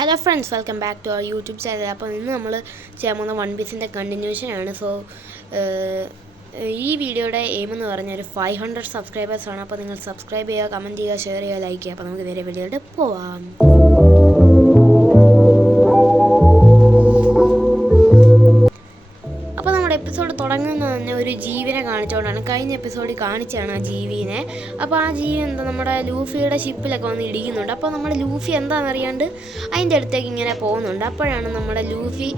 Hello friends, welcome back to our YouTube channel. അപ്പോൾ ഇന്ന് നമ്മൾ ചെയ്യാൻ പോകുന്ന വൺ പീസിൻ്റെ കണ്ടിന്യൂഷനാണ്. സോ ഈ വീഡിയോയുടെ എയിം എന്ന് പറഞ്ഞാൽ ഒരു 500 സബ്സ്ക്രൈബേഴ്സാണ്. അപ്പോൾ നിങ്ങൾ സബ്സ്ക്രൈബ് ചെയ്യുക, കമൻറ്റ് ചെയ്യുക, ഷെയർ ചെയ്യുക, ലൈക്ക് ചെയ്യുക. അപ്പോൾ നമുക്ക് നേരെ വീഡിയോയുടെ പോവാം. അപ്പോൾ നമ്മുടെ എപ്പിസോഡ് തുടങ്ങുന്നത് തന്നെ ഒരു ജീവിനെ കാണിച്ചുകൊണ്ടാണ്. കഴിഞ്ഞ എപ്പിസോഡിൽ കാണിച്ചാണ് ആ ജീവിനെ. അപ്പോൾ ആ ജീവി നമ്മുടെ ലൂഫിയുടെ ഷിപ്പിലൊക്കെ വന്ന് ഇടിക്കുന്നുണ്ട്. അപ്പോൾ നമ്മുടെ ലൂഫി എന്താണെന്നറിയാണ്ട് അതിൻ്റെ അടുത്തേക്ക് ഇങ്ങനെ പോകുന്നുണ്ട്. അപ്പോഴാണ് നമ്മുടെ ലൂഫി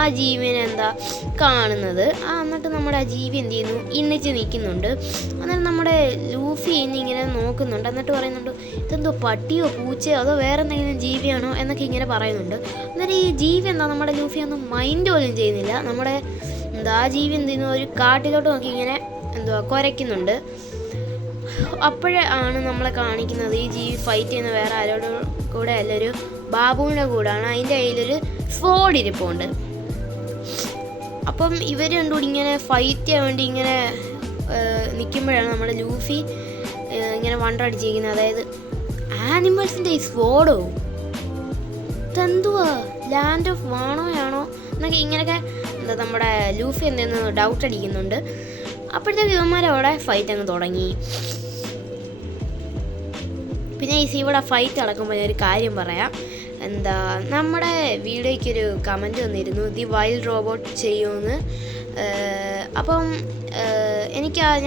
ആ ജീവിനെ കാണുന്നത്. എന്നിട്ട് നമ്മുടെ ആ ജീവി എന്ത് ചെയ്യുന്നു, ഇന്നിച്ച് നിൽക്കുന്നുണ്ട്. എന്നിട്ട് നമ്മുടെ ലൂഫി ഇങ്ങനെ നോക്കുന്നുണ്ട്. എന്നിട്ട് പറയുന്നുണ്ട്, ഇതെന്തോ പട്ടിയോ പൂച്ചയോ അതോ വേറെ എന്തെങ്കിലും ജീവിയാണോ എന്നൊക്കെ ഇങ്ങനെ പറയുന്നുണ്ട്. എന്നിട്ട് ഈ ജീവി നമ്മുടെ ലൂഫി ഒന്നും മൈൻഡ് പോലും ചെയ്യുന്നില്ല. നമ്മുടെ ആ ജീവി എന്ത് ചെയ്യുന്നു, ഒരു കാട്ടിലോട്ട് നോക്കി ഇങ്ങനെ കുരയ്ക്കുന്നുണ്ട്. അപ്പോഴാണ് നമ്മളെ കാണിക്കുന്നത് ഈ ജീവി ഫൈറ്റ് ചെയ്യുന്ന വേറെ ആരോടും കൂടെ അല്ല, ഒരു ബാബുവിൻ്റെ കൂടാണ്. അതിൻ്റെ കയ്യിലൊരു സ്വോർഡ് ഇരിപ്പുണ്ട്. അപ്പം ഇവർ രണ്ടുകൂടി ഇങ്ങനെ ഫൈറ്റ് ചെയ്യാൻ വേണ്ടി ഇങ്ങനെ നിൽക്കുമ്പോഴാണ് നമ്മുടെ ലൂഫി ഇങ്ങനെ വണ്ടടിച്ചിരിക്കുന്നത്. അതായത് ആനിമൽസിൻ്റെ ഈ സ്വോർഡോ, ഇതെന്തുവാ ലാൻഡ് ഓഫ് വാണോയാണോ എന്നൊക്കെ ഇങ്ങനെയൊക്കെ നമ്മുടെ ലൂഫി എന്തെന്ന് ഡൗട്ട് അടിക്കുന്നുണ്ട്. അപ്പോഴത്തേക്ക് ഇവന്മാരവിടെ ഫൈറ്റ് അങ്ങ് തുടങ്ങി. പിന്നെ ഇവിടെ ഫൈറ്റ് നടക്കുമ്പോൾ ഒരു കാര്യം പറയാം. നമ്മുടെ വീഡിയോയ്ക്കൊരു കമൻറ്റ് വന്നിരുന്നു, ദി വൈൽഡ് റോബോട്ട് ചെയ്യുമെന്ന്. അപ്പം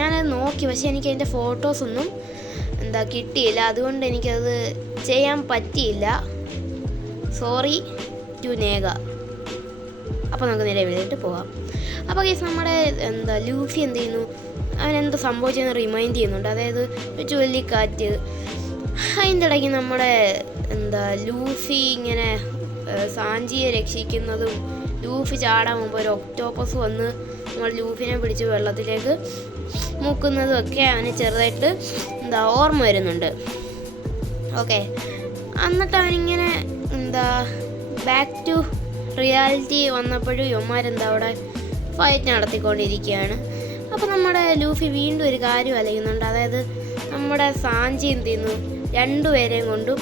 ഞാനത് നോക്കി, പക്ഷേ എനിക്ക് അതിൻ്റെ ഫോട്ടോസൊന്നും കിട്ടിയില്ല. അതുകൊണ്ട് എനിക്കത് ചെയ്യാൻ പറ്റിയില്ല. സോറി ടു നേഗ. അപ്പോൾ നമുക്ക് നേരെ വീട്ടിട്ട് പോവാം. അപ്പോൾ കേസ് നമ്മുടെ ലൂഫി എന്ത് ചെയ്യുന്നു, അവനെന്താ സംഭവിച്ചതെന്ന് റിമൈൻഡ് ചെയ്യുന്നുണ്ട്. അതായത് ഒരു ചുഴലിക്കാറ്റ്. അതിൻ്റെ ഇടയ്ക്ക് നമ്മുടെ ലൂഫി ഇങ്ങനെ സാഞ്ചിയെ രക്ഷിക്കുന്നതും ലൂഫി ചാടാൻ മുമ്പ് ഒരു ഒക്ടോപ്പസ് വന്ന് നമ്മൾ ലൂഫിനെ പിടിച്ച് വെള്ളത്തിലേക്ക് മുക്കുന്നതും ഒക്കെ അവന് ചെറുതായിട്ട് ഓർമ്മ വരുന്നുണ്ട്. ഓക്കെ, എന്നിട്ട് അവനിങ്ങനെ ബാക്ക് ടു റിയാലിറ്റി വന്നപ്പോഴും അവിടെ ഫൈറ്റ് നടത്തിക്കൊണ്ടിരിക്കുകയാണ്. അപ്പോൾ നമ്മുടെ ലൂഫി വീണ്ടും ഒരു കാര്യം അലയുന്നുണ്ട്. അതായത് നമ്മുടെ സാഞ്ചി എന്ത് ചെയ്യുന്നു, രണ്ടുപേരെയും കൊണ്ടും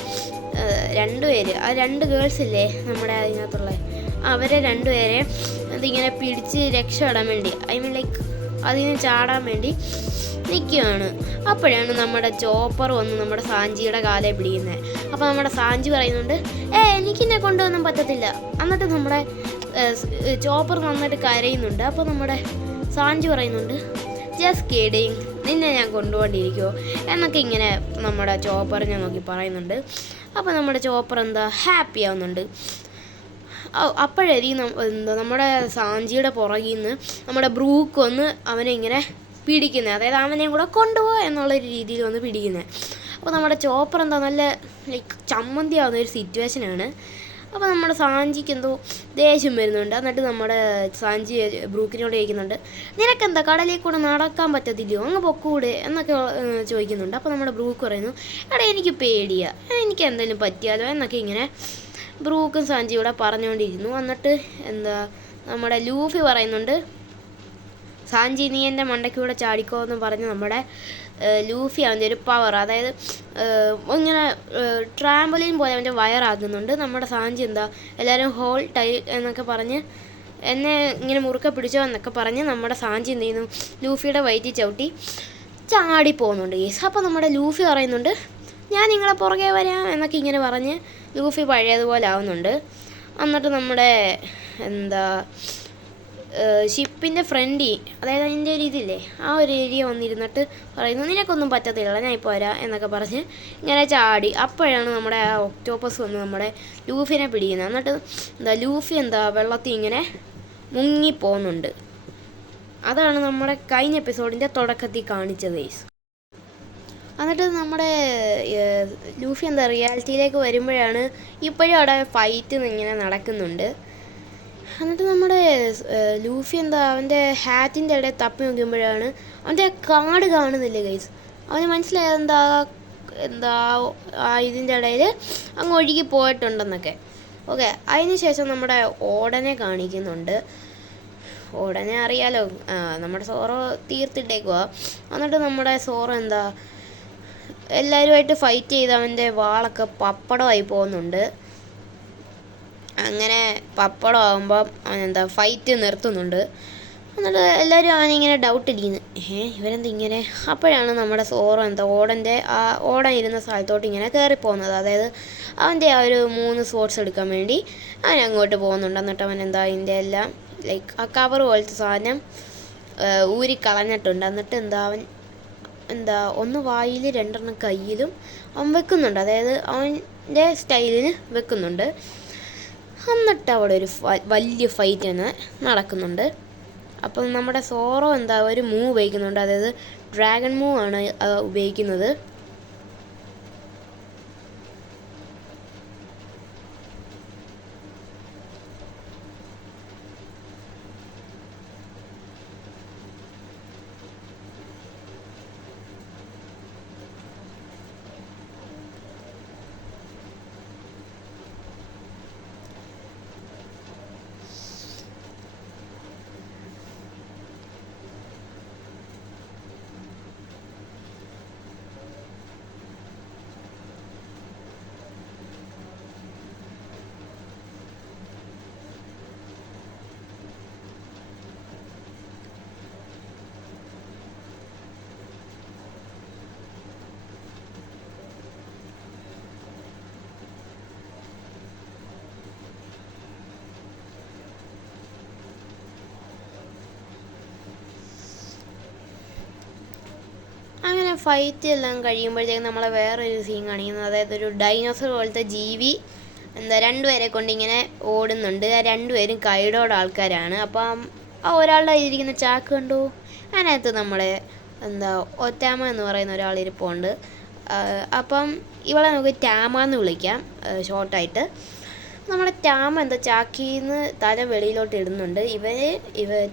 ആ രണ്ട് ഗേൾസില്ലേ നമ്മുടെ അതിനകത്തുള്ള, അവരെ രണ്ടുപേരെയും അതിങ്ങനെ പിടിച്ച് രക്ഷപ്പെടാൻ വേണ്ടി, അതിന് ചാടാൻ വേണ്ടി നിൽക്കുകയാണ്. അപ്പോഴാണ് നമ്മുടെ ചോപ്പർ വന്ന് നമ്മുടെ സാഞ്ചിയുടെ കാലെ പിടിക്കുന്നത്. അപ്പോൾ നമ്മുടെ സാഞ്ചി പറയുന്നുണ്ട്, എനിക്കിന്നെ കൊണ്ടുവന്നും പറ്റത്തില്ല. എന്നിട്ട് നമ്മുടെ ചോപ്പർ നന്നായിട്ട് കരയുന്നുണ്ട്. അപ്പോൾ നമ്മുടെ സാഞ്ചി പറയുന്നുണ്ട്, ജസ്റ്റ് കിഡിങ്, നിന്നെ ഞാൻ കൊണ്ടുപോണ്ടിരിക്കുമോ എന്നൊക്കെ ഇങ്ങനെ നമ്മുടെ ചോപ്പറിനെ നോക്കി പറയുന്നുണ്ട്. അപ്പോൾ നമ്മുടെ ചോപ്പർ ഹാപ്പി ആവുന്നുണ്ട്. അപ്പോഴായിരിക്കും നമ്മുടെ സാഞ്ചിയുടെ പുറകിൽ നിന്ന് നമ്മുടെ ബ്രൂക്ക് വന്ന് അവനെ ഇങ്ങനെ പിടിക്കുന്നത്. അതായത് അവനെയും കൂടെ കൊണ്ടുപോകുക എന്നുള്ളൊരു രീതിയിൽ വന്ന് പിടിക്കുന്നത്. അപ്പോൾ നമ്മുടെ ചോപ്പർ നല്ല ചമ്മന്തി ആവുന്ന ഒരു സിറ്റുവേഷനാണ്. അപ്പോൾ നമ്മുടെ സാഞ്ചിക്ക് ദേഷ്യം വരുന്നുണ്ട്. എന്നിട്ട് നമ്മുടെ സാഞ്ചി ബ്രൂക്കിനോട് ചോദിക്കുന്നുണ്ട്, നിനക്കെന്താ കടലിൽ കൂടെ നടക്കാൻ പറ്റത്തില്ലയോ, അങ്ങ് പൊക്കൂടെ എന്നൊക്കെ ചോദിക്കുന്നുണ്ട്. അപ്പോൾ നമ്മുടെ ബ്രൂക്ക് പറയുന്നു, എനിക്ക് പേടിയാ, എനിക്ക് എന്തെങ്കിലും പറ്റിയാലോ എന്നൊക്കെ ഇങ്ങനെ ബ്രൂക്കും സാഞ്ചിയും കൂടെ പറഞ്ഞുകൊണ്ടിരുന്നു. എന്നിട്ട് നമ്മുടെ ലൂഫി പറയുന്നുണ്ട്, സാഞ്ചി നീ എൻ്റെ മണ്ടയ്ക്കൂടെ ചാടിക്കോ എന്ന് പറഞ്ഞ് നമ്മുടെ ലൂഫി അവൻ്റെ ഒരു പവർ, അതായത് ഇങ്ങനെ ട്രാമ്പലിൻ പോലെ അവൻ്റെ വയറാകുന്നുണ്ട്. നമ്മുടെ സാഞ്ചി എല്ലാവരും ഹോൾ ടൈ എന്നൊക്കെ പറഞ്ഞ് എന്നെ ഇങ്ങനെ മുറുക്കെ പിടിച്ചോ എന്നൊക്കെ പറഞ്ഞ് നമ്മുടെ സാഞ്ചി എന്ത് ചെയ്യുന്നു, ലൂഫിയുടെ വയറ്റിൽ ചവിട്ടി ചാടി പോകുന്നുണ്ട്. യെസ്. അപ്പോൾ നമ്മുടെ ലൂഫി പറയുന്നുണ്ട്, ഞാൻ നിങ്ങളെ പുറകെ വരാം എന്നൊക്കെ ഇങ്ങനെ പറഞ്ഞ് ലൂഫി പഴയതുപോലെ ആവുന്നുണ്ട്. എന്നിട്ട് നമ്മുടെ ഷിപ്പിൻ്റെ ഫ്രണ്ടിൽ, അതായത് അതിൻ്റെ ഒരു ഇതില്ലേ, ആ ഒരു ഏരിയ വന്നിരുന്നിട്ട് പറയുന്നു, നിനക്കൊന്നും പറ്റത്തില്ല, ഞാൻ ഇപ്പോൾ വരാം എന്നൊക്കെ പറഞ്ഞ് ഇങ്ങനെ ചാടി. അപ്പോഴാണ് നമ്മുടെ ആ ഒക്ടോപ്പസ് വന്ന് നമ്മുടെ ലൂഫിനെ പിടിക്കുന്നത്. എന്നിട്ട് ലൂഫി വെള്ളത്തിൽ ഇങ്ങനെ മുങ്ങിപ്പോകുന്നുണ്ട്. അതാണ് നമ്മുടെ കഴിഞ്ഞ എപ്പിസോഡിൻ്റെ തുടക്കത്തിൽ കാണിച്ചത്. എന്നിട്ട് നമ്മുടെ ലൂഫി റിയാലിറ്റിയിലേക്ക് വരുമ്പോഴാണ് ഇപ്പോഴും അവിടെ ഫൈറ്റ് ഇങ്ങനെ നടക്കുന്നുണ്ട്. എന്നിട്ട് നമ്മുടെ ലൂഫി അവൻ്റെ ഹാറ്റിൻ്റെ ഇടയിൽ തപ്പി നോക്കുമ്പോഴാണ് അവൻ്റെ കാർഡ് കാണുന്നില്ല ഗൈസ്. അവന് മനസ്സിലായത് ഇതിൻ്റെ ഇടയിൽ അങ്ങ് ഒഴുകി പോയിട്ടുണ്ടെന്നൊക്കെ. ഓക്കെ, അതിന് ശേഷം നമ്മുടെ ഓടനെ കാണിക്കുന്നുണ്ട്. ഓടനെ അറിയാലോ, നമ്മുടെ സോറോ തീർത്തിട്ടേക്കുവാ. എന്നിട്ട് നമ്മുടെ സോറോ എല്ലാവരുമായിട്ട് ഫൈറ്റ് ചെയ്ത് അവൻ്റെ വാളൊക്കെ പപ്പടമായി പോകുന്നുണ്ട്. അങ്ങനെ പപ്പടം ആകുമ്പം അവനെന്താ ഫൈറ്റ് നിർത്തുന്നുണ്ട്. എന്നിട്ട് എല്ലാവരും അവനിങ്ങനെ ഡൗട്ട് ഇരിക്കുന്നു, ഇവരെന്താ ഇങ്ങനെ. അപ്പോഴാണ് നമ്മുടെ സോറോ ഓടൻ ഇരുന്ന സ്ഥലത്തോട്ട് ഇങ്ങനെ കയറിപ്പോകുന്നത്. അതായത് അവൻ്റെ ആ ഒരു 3 സ്പോർട്സ് എടുക്കാൻ വേണ്ടി അവൻ അങ്ങോട്ട് പോകുന്നുണ്ട്. എന്നിട്ട് അവൻ അതിൻ്റെ എല്ലാം ലൈക്ക് ആ കവർ പോലത്തെ സാധനം ഊരിക്കളഞ്ഞിട്ടുണ്ട്. എന്നിട്ട് അവൻ ഒന്ന് വായിൽ 2 കയ്യിലും അവൻ വെക്കുന്നുണ്ട്. അതായത് അവൻ്റെ സ്റ്റൈലിന് വെക്കുന്നുണ്ട്. എന്നിട്ട് അവിടെ ഒരു വലിയ ഫൈറ്റ് തന്നെ നടക്കുന്നുണ്ട്. അപ്പം നമ്മുടെ സോറോ ഒരു മൂവ് ഉപയോഗിക്കുന്നുണ്ട്. അതായത് ഡ്രാഗൺ മൂവ് ആണ് ഉപയോഗിക്കുന്നത്. അങ്ങനെ ഫൈറ്റ് എല്ലാം കഴിയുമ്പോഴത്തേക്കും നമ്മളെ വേറൊരു സീൻ കാണിക്കുന്നത്, അതായത് ഒരു ഡൈനോസർ പോലത്തെ ജീവി 2 പേരെ കൊണ്ട് ഇങ്ങനെ ഓടുന്നുണ്ട്. ആ 2 പേരും കൈഡോടെ ആൾക്കാരാണ്. അപ്പം ആ ഒരാളുടെ ഇരിക്കുന്ന ചാക്ക് കണ്ടു. അതിനകത്ത് നമ്മുടെ ഒറ്റാമ എന്ന് പറയുന്ന ഒരാളിരിപ്പുണ്ട്. അപ്പം ഇവളെ നമുക്ക് ടാമ എന്ന് വിളിക്കാം ഷോർട്ടായിട്ട്. നമ്മുടെ ടാമ ചാക്കിൽ നിന്ന് തല വെളിയിലോട്ട് ഇടുന്നുണ്ട്.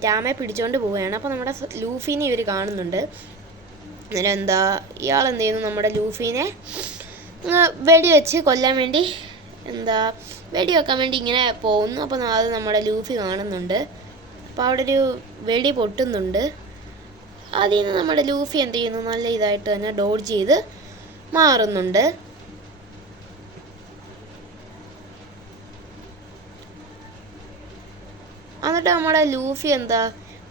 ടാമയെ പിടിച്ചുകൊണ്ട് പോവുകയാണ്. അപ്പോൾ നമ്മുടെ ലൂഫീനെ ഇവർ കാണുന്നുണ്ട്. അന്നേരം ഇയാളെന്ത് ചെയ്യുന്നു, നമ്മുടെ ലൂഫീനെ വെടിവെച്ച് കൊല്ലാൻ വേണ്ടി വെടിവെക്കാൻ വേണ്ടി ഇങ്ങനെ പോകുന്നു. അപ്പോൾ അത് നമ്മുടെ ലൂഫി കാണുന്നുണ്ട്. അപ്പോൾ അവിടെ ഒരു വെടി പൊട്ടുന്നുണ്ട്. അതിൽ നിന്ന് നമ്മുടെ ലൂഫി എന്ത് ചെയ്യുന്നു, നല്ല ഇതായിട്ട് തന്നെ ഡോഡ്ജ് ചെയ്ത് മാറുന്നുണ്ട്. എന്നിട്ട് നമ്മുടെ ലൂഫി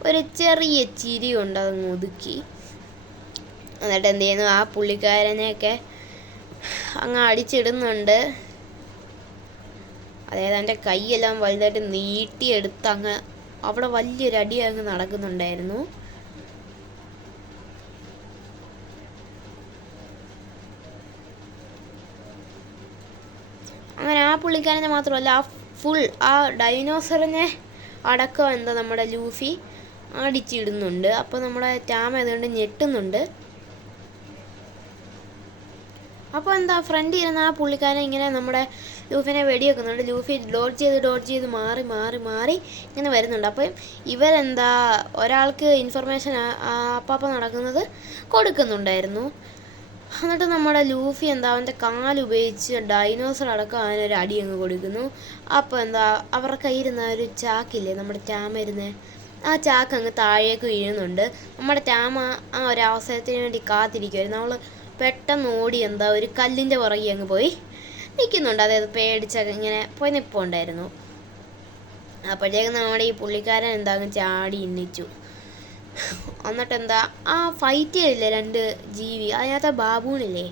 ഒരു ചെറിയ ചിരി കൊണ്ട് അതങ്ങ് ഒതുക്കി. എന്നിട്ട് എന്ത് ചെയ്യുന്നു, ആ പുള്ളിക്കാരനെയൊക്കെ അങ്ങ് അടിച്ചിടുന്നുണ്ട്. അതായത് എൻ്റെ കൈയെല്ലാം വലുതായിട്ട് നീട്ടിയെടുത്ത് അങ്ങ് അവിടെ വലിയൊരു അടി അങ്ങ് നടക്കുന്നുണ്ടായിരുന്നു. അങ്ങനെ ആ പുള്ളിക്കാരനെ മാത്രമല്ല, ആ ഡൈനോസറിനെ അടക്കം നമ്മുടെ ലൂഫി അടിച്ചിടുന്നുണ്ട്. അപ്പോൾ നമ്മുടെ ടാമ അതുകൊണ്ട് ഞെട്ടുന്നുണ്ട്. അപ്പോൾ ഫ്രണ്ടിൽ ഇരുന്ന ആ പുള്ളിക്കാരൻ ഇങ്ങനെ നമ്മുടെ ലൂഫിനെ വെടിവെക്കുന്നുണ്ട്. ലൂഫി ഡോഡ്ജ് ചെയ്ത് മാറി ഇങ്ങനെ വരുന്നുണ്ട്. അപ്പം ഒരാൾക്ക് ഇൻഫർമേഷൻ അപ്പം നടക്കുന്നത് കൊടുക്കുന്നുണ്ടായിരുന്നു. എന്നിട്ട് നമ്മുടെ ലൂഫി അവൻ്റെ കാലുപയോഗിച്ച് ഡൈനോസർ അടക്കം അവനൊരു അടി അങ്ങ് കൊടുക്കുന്നു. അപ്പോൾ അവരുടെ കയ്യിരുന്ന ഒരു ചാക്കില്ലേ, നമ്മുടെ ടാമ ഇരുന്നേ, ആ ചാക്ക് അങ്ങ് താഴേക്ക് വീഴുന്നുണ്ട്. നമ്മുടെ ടാമ ആ ഒരു അവസരത്തിന് വേണ്ടി കാത്തിരിക്കുമായിരുന്നു. അവൾ പെട്ടെന്ന് ഓടി ഒരു കല്ലിൻ്റെ പുറകെ അങ്ങ് പോയി നിൽക്കുന്നുണ്ട്. അതായത് പേടിച്ചൊക്കെ ഇങ്ങനെ പോയി നിൽപ്പുണ്ടായിരുന്നു. അപ്പോഴത്തേക്കും നമ്മുടെ ഈ പുള്ളിക്കാരൻ അങ്ങ് ചാടി എണ്ണിച്ചു. എന്നിട്ട് ആ ഫൈറ്റ് ചെയ്തില്ലേ 2 ജീവി, അതിനകത്തെ ബാബൂണില്ലേ,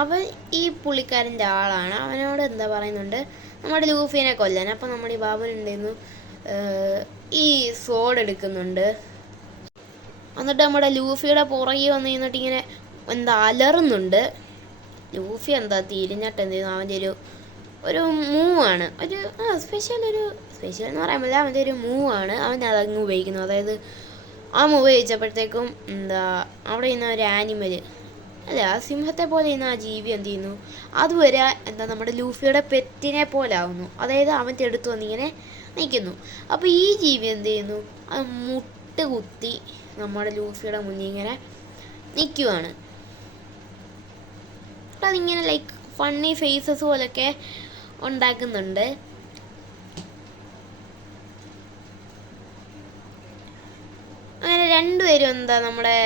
അവൻ ഈ പുള്ളിക്കാരൻ്റെ ആളാണ്. അവനോട് പറയുന്നുണ്ട് നമ്മുടെ ലൂഫിനെ കൊല്ലാൻ. അപ്പം നമ്മുടെ ഈ ബാബുൻ ഉണ്ടായിരുന്നു ഈ സോഡ് എടുക്കുന്നുണ്ട്. എന്നിട്ട് നമ്മുടെ ലൂഫിയുടെ പുറകെ വന്ന് നിന്നിട്ട് ഇങ്ങനെ അലറുന്നുണ്ട്. ലൂഫി തിരിഞ്ഞിട്ട് എന്ത് ചെയ്യുന്നു, അവൻ്റെ ഒരു മൂവാണ്, സ്പെഷ്യൽ എന്ന് പറയാൻ പറ്റില്ല, അവൻ്റെ ഒരു മൂവാണ് അവൻ അതങ്ങ് ഉപയോഗിക്കുന്നത്. അതായത് ആ മൂവ് ഉപയോഗിച്ചപ്പോഴത്തേക്കും അവിടെ ഇരുന്ന ഒരു ആനിമൽ അല്ല, ആ സിംഹത്തെ പോലെ ചെയ്യുന്ന ആ ജീവി എന്ത് ചെയ്യുന്നു, അതുവരെ നമ്മുടെ ലൂഫിയുടെ പെറ്റിനെ പോലെ ആവുന്നു. അതായത് അവൻ്റെ അടുത്ത് വന്നിങ്ങനെ നിൽക്കുന്നു. അപ്പോൾ ഈ ജീവി എന്ത് ചെയ്യുന്നു, അത് മുട്ട് കുത്തി നമ്മുടെ ലൂഫിയുടെ മുന്നിൽ ഇങ്ങനെ നിൽക്കുവാണ്. അതിങ്ങനെ ലൈക്ക് ഫണ്ണി ഫേസസ് പോലൊക്കെ ഉണ്ടാക്കുന്നുണ്ട്. അങ്ങനെ 2 പേരും നമ്മുടെ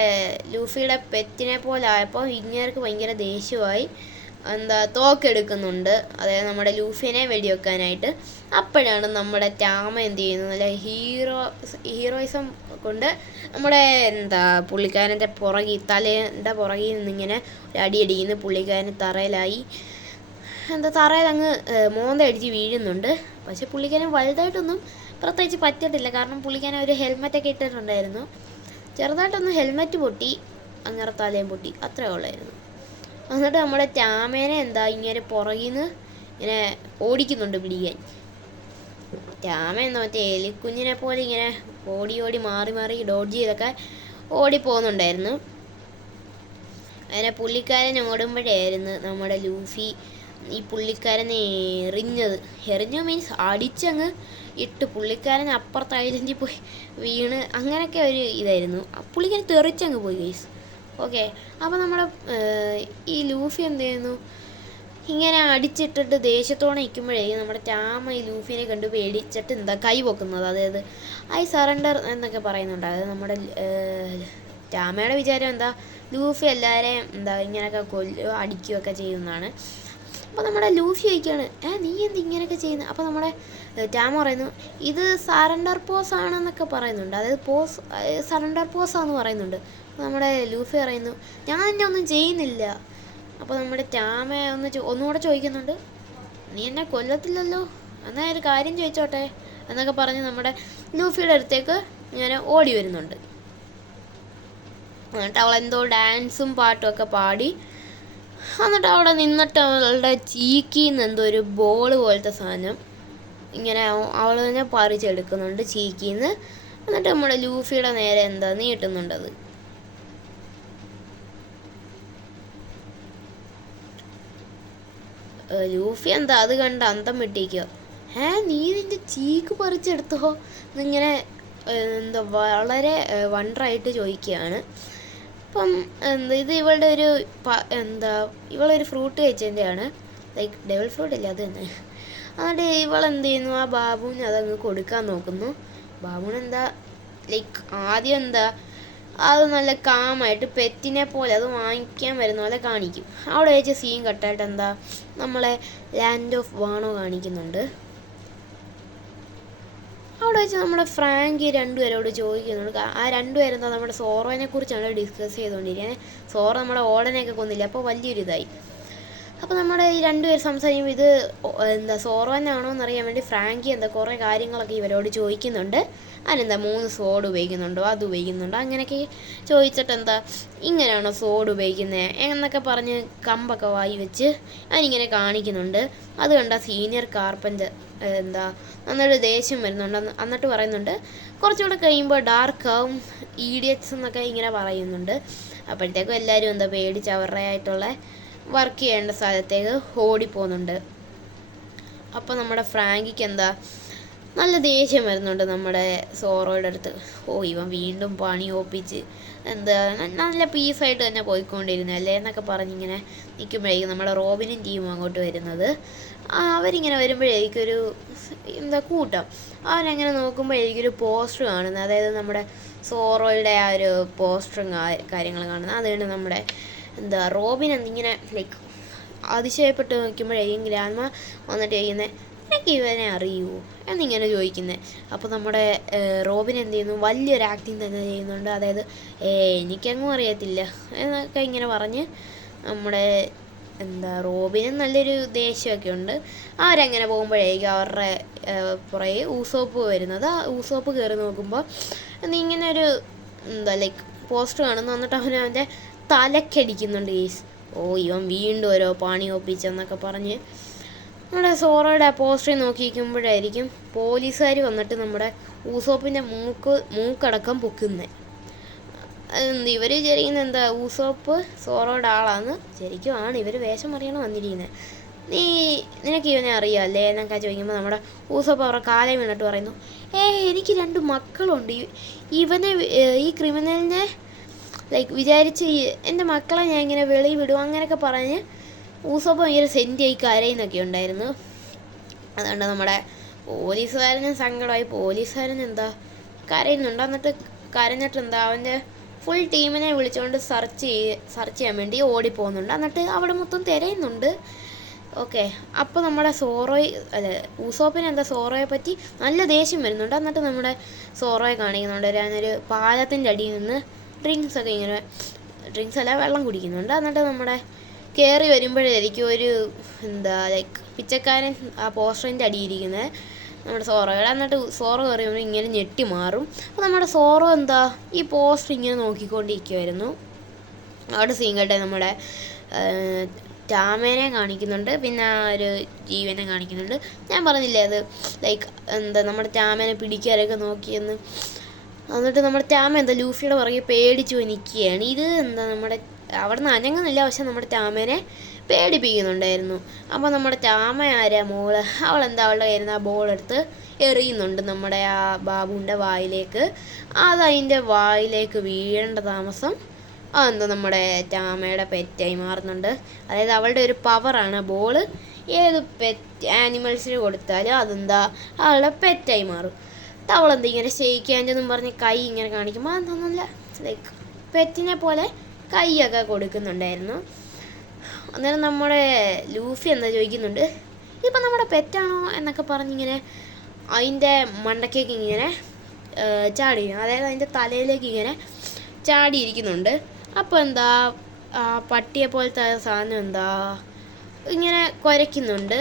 ലൂഫിയുടെ പെറ്റിനെ പോലെ ആയപ്പോൾ ഇങ്ങേർക്ക് ഭയങ്കര ദേഷ്യമായി. എന്താ തോക്കെടുക്കുന്നുണ്ട്, അതായത് നമ്മുടെ ലൂഫിനെ വെടിവെക്കാനായിട്ട്. അപ്പോഴാണ് നമ്മുടെ ടാമ എന്ത് ചെയ്യുന്നത്, നല്ല ഹീറോയിസം കൊണ്ട് നമ്മുടെ പുള്ളിക്കാരൻ്റെ തലേൻ്റെ പുറകിൽ നിന്നിങ്ങനെ ഒരു അടിയടിക്കുന്നു. പുള്ളിക്കാരൻ തറയിലായി, തറയിൽ അങ്ങ് മോന്തയടിച്ച് വീഴുന്നുണ്ട്. പക്ഷെ പുള്ളിക്കാരൻ വലുതായിട്ടൊന്നും പ്രത്യേകിച്ച് പറ്റിയിട്ടില്ല, കാരണം പുള്ളിക്കാരൻ ഒരു ഹെൽമെറ്റൊക്കെ ഇട്ടിട്ടുണ്ടായിരുന്നു. ചെറുതായിട്ടൊന്ന് ഹെൽമെറ്റ് പൊട്ടി, അങ്ങനെ തലയും പൊട്ടി, അത്രേ ഉള്ളായിരുന്നു. എന്നിട്ട് നമ്മുടെ ടാമേനെ ഇങ്ങനെ പുറകിൽ നിന്ന് ഇങ്ങനെ ഓടിക്കുന്നുണ്ട് പിടിക്കാൻ. ടാമ മറ്റേ എലിക്കുഞ്ഞിനെ പോലെ ഇങ്ങനെ ഓടി മാറി മാറി ഡോഡ്ജ് ചെയ്തൊക്കെ ഓടിപ്പോകുന്നുണ്ടായിരുന്നു. അങ്ങനെ പുള്ളിക്കാരൻ ഓടുമ്പോഴായിരുന്നു നമ്മുടെ ലൂഫി ഈ പുള്ളിക്കാരനെ എറിഞ്ഞു മീൻസ് അടിച്ചങ്ങ് ഇട്ട് പുള്ളിക്കാരൻ അപ്പുറത്ത് ഐലൻഡിൽ പോയി വീണ്, അങ്ങനെയൊക്കെ ഒരു ഇതായിരുന്നു. പുള്ളിക്കാരൻ തെറിച്ചങ്ങ് പോയി ഗൈസ്. ഓക്കെ, അപ്പോൾ നമ്മുടെ ഈ ലൂഫി എന്ത് ചെയ്യുന്നു, ഇങ്ങനെ അടിച്ചിട്ടിട്ട് ദേഷ്യത്തോടെ നിൽക്കുമ്പോഴേ നമ്മുടെ ടാമ ഈ ലൂഫിനെ കണ്ട് പേടിച്ചിട്ട് കൈ പൊക്കുന്നത്, അതായത് ഐ സറണ്ടർ എന്നൊക്കെ പറയുന്നുണ്ട്. അതായത് നമ്മുടെ ടാമയുടെ വിചാരം ലൂഫി എല്ലാവരെയും ഇങ്ങനെയൊക്കെ അടിക്കുകയൊക്കെ ചെയ്യുന്നതാണ്. അപ്പോൾ നമ്മുടെ ലൂഫി ചോദിക്കുകയാണ്, നീ ഇങ്ങനെയൊക്കെ ചെയ്യുന്നത്? അപ്പോൾ നമ്മുടെ ടാമ പറയുന്നു, ഇത് സറണ്ടർ പോസ് ആണെന്നൊക്കെ പറയുന്നുണ്ട്, അതായത് സറണ്ടർ പോസാന്ന് പറയുന്നുണ്ട്. അപ്പോൾ നമ്മുടെ ലൂഫി പറയുന്നു, ഞാൻ എന്നെ ഒന്നും ചെയ്യുന്നില്ല. അപ്പോൾ നമ്മുടെ ടാമ ഒന്നുകൂടെ ചോദിക്കുന്നുണ്ട്, നീ എന്നെ കൊല്ലത്തില്ലല്ലോ, എന്നാൽ ഒരു കാര്യം ചോദിച്ചോട്ടെ എന്നൊക്കെ പറഞ്ഞ് നമ്മുടെ ലൂഫിയുടെ അടുത്തേക്ക് ഇങ്ങനെ ഓടി വരുന്നുണ്ട്. എന്നിട്ട് അവളെന്തോ ഡാൻസും പാട്ടും ഒക്കെ പാടി, എന്നിട്ട് അവിടെ നിന്നിട്ട് അവളുടെ ചീക്കിന്ന് എന്തോ ഒരു ബോൾ പോലത്തെ സാധനം ഇങ്ങനെ അവൾ തന്നെ പറിച്ചെടുക്കുന്നുണ്ട് ചീക്കിന്ന്. എന്നിട്ട് നമ്മുടെ ലൂഫിയുടെ നേരെ നീട്ടുന്നുണ്ടത്. ലൂഫി അത് കണ്ട് അന്തം വിട്ടിരിക്കുക. നീ നിൻ്റെ ചീക്ക് പറിച്ചെടുത്തോ എന്നിങ്ങനെ വളരെ വണ്ടറായിട്ട് ചോദിക്കുകയാണ്. അപ്പം ഇത് ഇവളുടെ ഒരു ഇവളൊരു ഫ്രൂട്ട് കഴിച്ചതിൻ്റെയാണ്, ലൈക്ക് ഡെവിൾ ഫ്രൂട്ട് ഇല്ല, അത് തന്നെ. എന്നിട്ട് ഇവളെന്ത് ചെയ്യുന്നു, ആ ബാബുവിന് അതങ്ങ് കൊടുക്കാൻ നോക്കുന്നു. ബാബുവിന് ലൈക്ക് ആദ്യം അത് നല്ല കാമായിട്ട് പെറ്റിനെ പോലെ അത് വാങ്ങിക്കാൻ വരുന്ന പോലെ കാണിക്കും. അവിടെ വെച്ച് സീൻ കട്ടായിട്ട് നമ്മളെ ലാൻഡ് ഓഫ് വാണോ കാണിക്കുന്നുണ്ട്. അവിടെ വെച്ച് നമ്മുടെ ഫ്രാങ്കി രണ്ടുപേരോട് ചോദിക്കുന്നുണ്ട്. ആ രണ്ടുപേരും നമ്മുടെ സോറോനെ കുറിച്ചാണ് ഡിസ്കസ് ചെയ്തുകൊണ്ടിരിക്കുന്നത്. സോറോ നമ്മുടെ ഓടനെയൊക്കെ കൊന്നില്ല, അപ്പോൾ വലിയൊരു ഇതായി. അപ്പോൾ നമ്മുടെ ഈ രണ്ടുപേർ സംസാരിക്കുമ്പോൾ ഇത് സോറോനാണോ എന്നറിയാൻ വേണ്ടി ഫ്രാങ്കി കുറേ കാര്യങ്ങളൊക്കെ ഇവരോട് ചോദിക്കുന്നുണ്ട്. അതിനെന്താ 3 സോഡ് ഉപയോഗിക്കുന്നുണ്ടോ, അത് ഉപയോഗിക്കുന്നുണ്ടോ, അങ്ങനെയൊക്കെ ചോദിച്ചിട്ട് ഇങ്ങനെയാണോ സോഡ് ഉപയോഗിക്കുന്നത് എന്നൊക്കെ പറഞ്ഞ് കമ്പൊക്കെ വായി വെച്ച് അതിനിങ്ങനെ കാണിക്കുന്നുണ്ട്. അത് കണ്ട സീനിയർ കാർപ്പൻ്റർ നന്നൊരു ദേഷ്യം വരുന്നുണ്ട്. എന്നിട്ട് പറയുന്നുണ്ട് കുറച്ചുകൂടെ കഴിയുമ്പോൾ ഡാർക്കാവും ഈഡിയറ്റ്സ് എന്നൊക്കെ ഇങ്ങനെ പറയുന്നുണ്ട്. അപ്പോഴത്തേക്കും എല്ലാവരും പേടിച്ച് അവരുടെ ആയിട്ടുള്ള വർക്ക് ചെയ്യേണ്ട സ്ഥലത്തേക്ക് ഓടിപ്പോകുന്നുണ്ട്. അപ്പോൾ നമ്മുടെ ഫ്രാങ്കിക്ക് നല്ല ദേഷ്യം വരുന്നുണ്ട് നമ്മുടെ സോറോയുടെ അടുത്ത്. ഇവൻ വീണ്ടും പണി ഒപ്പിച്ച് നല്ല പീസായിട്ട് തന്നെ പോയിക്കൊണ്ടിരുന്നല്ലേ എന്നൊക്കെ പറഞ്ഞിങ്ങനെ നിൽക്കുമ്പോഴേക്കും നമ്മുടെ റോബിനും ടീമും അങ്ങോട്ട് വരുന്നത്. അവരിങ്ങനെ വരുമ്പോഴേക്കൊരു കൂട്ടം അവരങ്ങനെ നോക്കുമ്പോഴേക്കൊരു പോസ്റ്റർ കാണുന്നത്, അതായത് നമ്മുടെ സോറോയുടെ ആ ഒരു പോസ്റ്ററും കാര്യങ്ങളും കാണുന്നത്. അതുകൊണ്ട് നമ്മുടെ റോബിൻ ഇങ്ങനെ ലൈക്ക് അതിശയപ്പെട്ട് നോക്കുമ്പോഴേക്കും ഗ്രാൻഡ്മ വന്നിട്ട് ചോദിക്കുന്നത്, എനിക്ക് ഇവനെ അറിയുമോ എന്നിങ്ങനെ ചോദിക്കുന്നത്. അപ്പോൾ നമ്മുടെ റോബിൻ എന്ത് ചെയ്യുന്നു, വലിയൊരു ആക്ടിങ് തന്നെ ചെയ്യുന്നുണ്ട്. അതായത് എനിക്കെങ്ങും അറിയത്തില്ല എന്നൊക്കെ ഇങ്ങനെ പറഞ്ഞ് നമ്മുടെ റോബിനും നല്ലൊരു ദേഷ്യമൊക്കെ ഉണ്ട്. അവരങ്ങനെ പോകുമ്പോഴേക്കും അവരുടെ പുറകെ ഊസോപ്പ് വരുന്നത്. ആ ഊസോപ്പ് കയറി നോക്കുമ്പോൾ ഇങ്ങനെ ഒരു ലൈക്ക് പോസ്റ്റർ കാണുന്നു. എന്നിട്ട് അവൻ്റെ തലക്കടിക്കുന്നുണ്ട് കേസ്. ഇവൻ വീണ്ടും ഓരോ പണി ഒപ്പിച്ചെന്നൊക്കെ പറഞ്ഞ് നമ്മുടെ സോറോയുടെ പോസ്റ്ററിൽ നോക്കിയിരിക്കുമ്പോഴായിരിക്കും പോലീസുകാർ വന്നിട്ട് നമ്മുടെ ഊസോപ്പിൻ്റെ മൂക്കടക്കം പൊക്കുന്നത്. ഇവർ വിചാരിക്കുന്നത് ഊസോപ്പ് സോറോയുടെ ആളാന്ന്. ശരിക്കും ആണ്, ഇവർ വേഷം അറിയണം വന്നിരിക്കുന്നത്. നിനക്ക് ഇവനെ അറിയാമല്ലേ എന്നൊക്കെ ചോദിക്കുമ്പോൾ നമ്മുടെ ഊസോപ്പ് അവരുടെ കാലം വീണിട്ട് പറയുന്നു, എനിക്ക് 2 മക്കളുണ്ട്, ഇവനെ ഈ ക്രിമിനലിനെ ലൈക്ക് വിചാരിച്ച് എൻ്റെ മക്കളെ ഞാൻ ഇങ്ങനെ വെളിയിൽ വിടും അങ്ങനെയൊക്കെ പറഞ്ഞ് ഊസോപ്പ് ഭയങ്കര സെൻറ്റായി കരയുന്നൊക്കെ ഉണ്ടായിരുന്നു. അതുകൊണ്ട് നമ്മുടെ പോലീസുകാരനും സങ്കടമായി. പോലീസുകാരൻ കരയുന്നുണ്ട്. എന്നിട്ട് കരഞ്ഞിട്ട് അവൻ്റെ ഫുൾ ടീമിനെ വിളിച്ചുകൊണ്ട് സെർച്ച് ചെയ്യാൻ വേണ്ടി ഓടിപ്പോകുന്നുണ്ട്. എന്നിട്ട് അവിടെ മൊത്തം തിരയുന്നുണ്ട്. ഓക്കെ, അപ്പോൾ നമ്മുടെ ഊസോപ്പിന് എന്താ സോറോയെ പറ്റി നല്ല ദേഷ്യം വരുന്നുണ്ട്. എന്നിട്ട് നമ്മുടെ സോറോയെ കാണിക്കുന്നുണ്ട്. ഞാനൊരു പാലത്തിൻ്റെ അടിയിൽ നിന്ന് ഡ്രിങ്ക്സ് അല്ല വെള്ളം കുടിക്കുന്നുണ്ട്. എന്നിട്ട് നമ്മുടെ കയറി വരുമ്പോഴായിരിക്കും ഒരു പിച്ചക്കാരൻ ആ പോസ്റ്ററിൻ്റെ അടിയിരിക്കുന്നത് നമ്മുടെ സോറോയുടെ. എന്നിട്ട് സോറോ കയറി വരുമ്പോൾ ഇങ്ങനെ ഞെട്ടി മാറും. അപ്പോൾ നമ്മുടെ സോറോ ഈ പോസ്റ്റർ ഇങ്ങനെ നോക്കിക്കൊണ്ടിരിക്കുമായിരുന്നു. അവിടെ സീൻ കേട്ടെ നമ്മുടെ ടാമേനെ കാണിക്കുന്നുണ്ട്, പിന്നെ ഒരു ജീവനെ കാണിക്കുന്നുണ്ട്. ഞാൻ പറഞ്ഞില്ലേ അത് നമ്മുടെ ടാമേനെ പിടിക്കാനൊക്കെ നോക്കിയെന്ന്. എന്നിട്ട് നമ്മുടെ ടാമ ലൂഫിയുടെ പുറകെ പേടിച്ചു നിൽക്കുകയാണ്. ഇത് നമ്മുടെ അവിടെ നിന്ന് അനങ്ങുന്നില്ല, പക്ഷെ നമ്മുടെ ടാമേനെ പേടിപ്പിക്കുന്നുണ്ടായിരുന്നു. അപ്പോൾ നമ്മുടെ ടാമ മോള് അവളുടെ കയ്യിൽ നിന്ന് ആ ബോളെടുത്ത് എറിയുന്നുണ്ട് നമ്മുടെ ആ ബാബുവിൻ്റെ വായിലേക്ക്. അതതിൻ്റെ വായിലേക്ക് വീഴേണ്ട താമസം നമ്മുടെ ടാമയുടെ പെറ്റായി മാറുന്നുണ്ട്. അതായത് അവളുടെ ഒരു പവറാണ്, ബോള് ഏത് പെറ്റ് ആനിമൽസിന് കൊടുത്താലും അവളുടെ പെറ്റായി മാറും. അവളെന്തിങ്ങനെ ഷെയ്ക്കാൻ്റെന്നും പറഞ്ഞ് കൈ ഇങ്ങനെ കാണിക്കുമ്പോൾ നല്ല പെറ്റിനെ പോലെ കൈയൊക്കെ കൊടുക്കുന്നുണ്ടായിരുന്നു. അന്നേരം നമ്മുടെ ലൂഫി ചോദിക്കുന്നുണ്ട്, ഇപ്പം നമ്മുടെ പെറ്റാണോ എന്നൊക്കെ പറഞ്ഞിങ്ങനെ അതിൻ്റെ മണ്ടക്കേക്ക് ഇങ്ങനെ ചാടി, അതായത് അതിൻ്റെ തലയിലേക്ക് ഇങ്ങനെ ചാടിയിരിക്കുന്നുണ്ട്. അപ്പോൾ പട്ടിയെ പോലത്തെ സാധനം ഇങ്ങനെ കുരയ്ക്കുന്നുണ്ട്.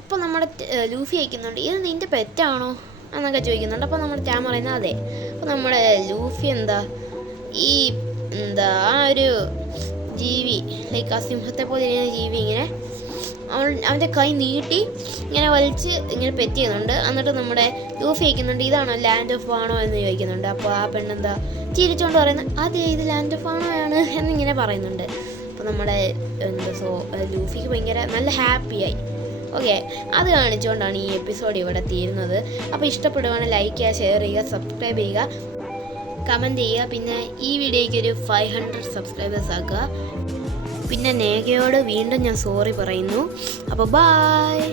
അപ്പോൾ നമ്മുടെ ലൂഫി അയക്കുന്നുണ്ട്, ഇത് നിൻ്റെ പെറ്റാണോ എന്നൊക്കെ ചോദിക്കുന്നുണ്ട്. അപ്പോൾ നമ്മുടെ ടാം പറയുന്നത് അതെ. അപ്പോൾ നമ്മുടെ ലൂഫി ഈ ആ ഒരു ജീവി ആ സിംഹത്തെ പോലെ ഇരിക്കുന്ന ജീവി ഇങ്ങനെ അവൻ്റെ കൈ നീട്ടി ഇങ്ങനെ വലിച്ച് ഇങ്ങനെ പെറ്റ് ചെയ്യുന്നുണ്ട്. എന്നിട്ട് നമ്മുടെ ലൂഫി അയക്കുന്നുണ്ട്, ഇതാണോ ലാൻഡ് ഓഫ് ആണോ എന്ന് ചോദിക്കുന്നുണ്ട്. അപ്പോൾ ആ പെണ്ണെന്താ ചിരിച്ചുകൊണ്ട് പറയുന്നത് അതെ ഇത് ലാൻഡ് ഓഫ് ആണോ ആണ് എന്നിങ്ങനെ പറയുന്നുണ്ട്. അപ്പോൾ നമ്മുടെ ലൂഫിക്ക് ഭയങ്കര നല്ല ഹാപ്പിയായി. ഓക്കെ, അത് കാണിച്ചുകൊണ്ടാണ് ഈ എപ്പിസോഡ് ഇവിടെ തീരുന്നത്. അപ്പോൾ ഇഷ്ടപ്പെടുവാണെങ്കിൽ ലൈക്ക് ചെയ്യുക, ഷെയർ ചെയ്യുക, സബ്സ്ക്രൈബ് ചെയ്യുക, കമൻറ്റ് ചെയ്യുക. പിന്നെ ഈ വീഡിയോയ്ക്ക് ഒരു 500 സബ്സ്ക്രൈബേഴ്സ് ആക്കുക. പിന്നെ നേഗയോട് വീണ്ടും ഞാൻ സോറി പറയുന്നു. അപ്പോൾ ബൈ.